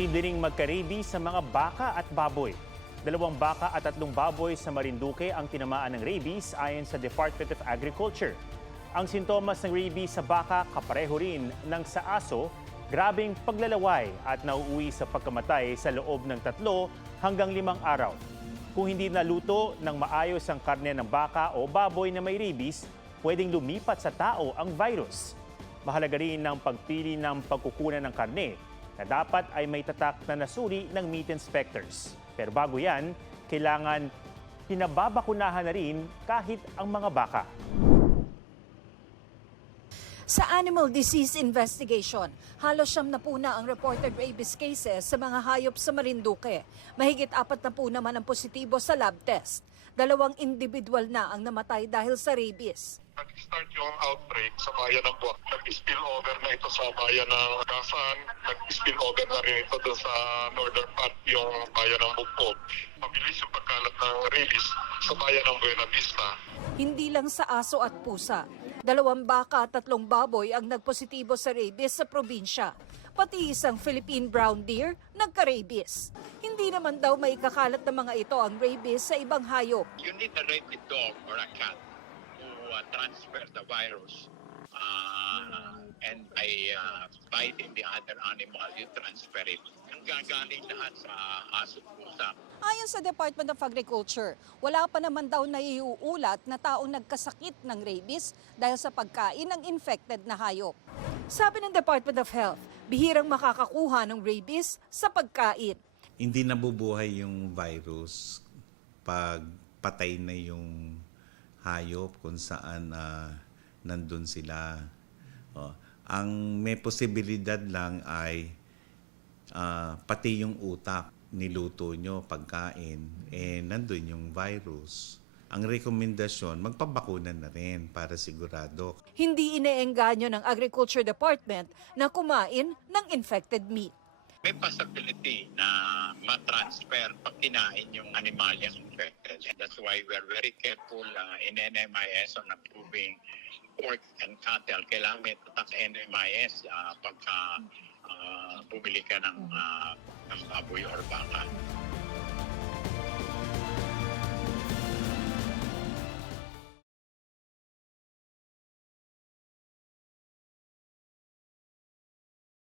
Posible ring magka-rabies sa mga baka at baboy. 2 baka at 3 baboy sa Marinduque ang tinamaan ng rabies ayon sa Department of Agriculture. Ang sintomas ng rabies sa baka kapareho rin ng sa aso, grabing paglalaway at nauuwi sa pagkamatay sa loob ng 3 hanggang 5 araw. Kung hindi naluto ng maayos ang karne ng baka o baboy na may rabies, pwedeng lumipat sa tao ang virus. Mahalaga rin ang pagpili ng pagkukunan ng karne na dapat ay may tatak na nasuri ng meat inspectors. Pero bago yan, kailangan pinababakunahan na rin kahit ang mga baka. Sa Animal Disease Investigation, halos 70 na ang reported rabies cases sa mga hayop sa Marinduque. Mahigit 40 naman ang positibo sa lab test. 2 individual na ang namatay dahil sa rabies. Nag-start yung outbreak sa bayan ng Buwak. Nag-spill over na ito sa bayan ng Gasan. Nag-spill over na rin ito doon sa northern part yung bayan ng Bukog. Mabilis yung pagkalat ng rabies sa bayan ng Buena Vista. Hindi lang sa aso at pusa. 2 baka at 3 baboy ang nagpositibo sa rabies sa probinsya. Pati isang Philippine brown deer nagka-rabies. Hindi naman daw may kakalat ng mga ito ang rabies sa ibang hayop. You need a rabid dog or a cat to transfer the virus. And by biting the other animal, you transfer it. Ang gagaling lahat sa aso pusa. Ayon sa Department of Agriculture, wala pa naman daw naiuulat na taong nagkasakit ng rabies dahil sa pagkain ng infected na hayop. Sabi ng Department of Health, bihirang makakakuha ng rabies sa pagkain. Hindi nabubuhay yung virus pag patay na yung hayop kung saan nandun sila. Ang may posibilidad lang ay pati yung utak, niluto nyo, pagkain, nandun yung virus. Ang rekomendasyon, magpabakuna na rin para sigurado. Hindi ineengganyo ng Agriculture Department na kumain ng infected meat. May possibility na matransfer pag kinain yung animalyang infected. That's why we're very careful in NMIS on approving pork and cattle. Kailangan may tatak NMIS pagka bumili ka ng baboy or baka.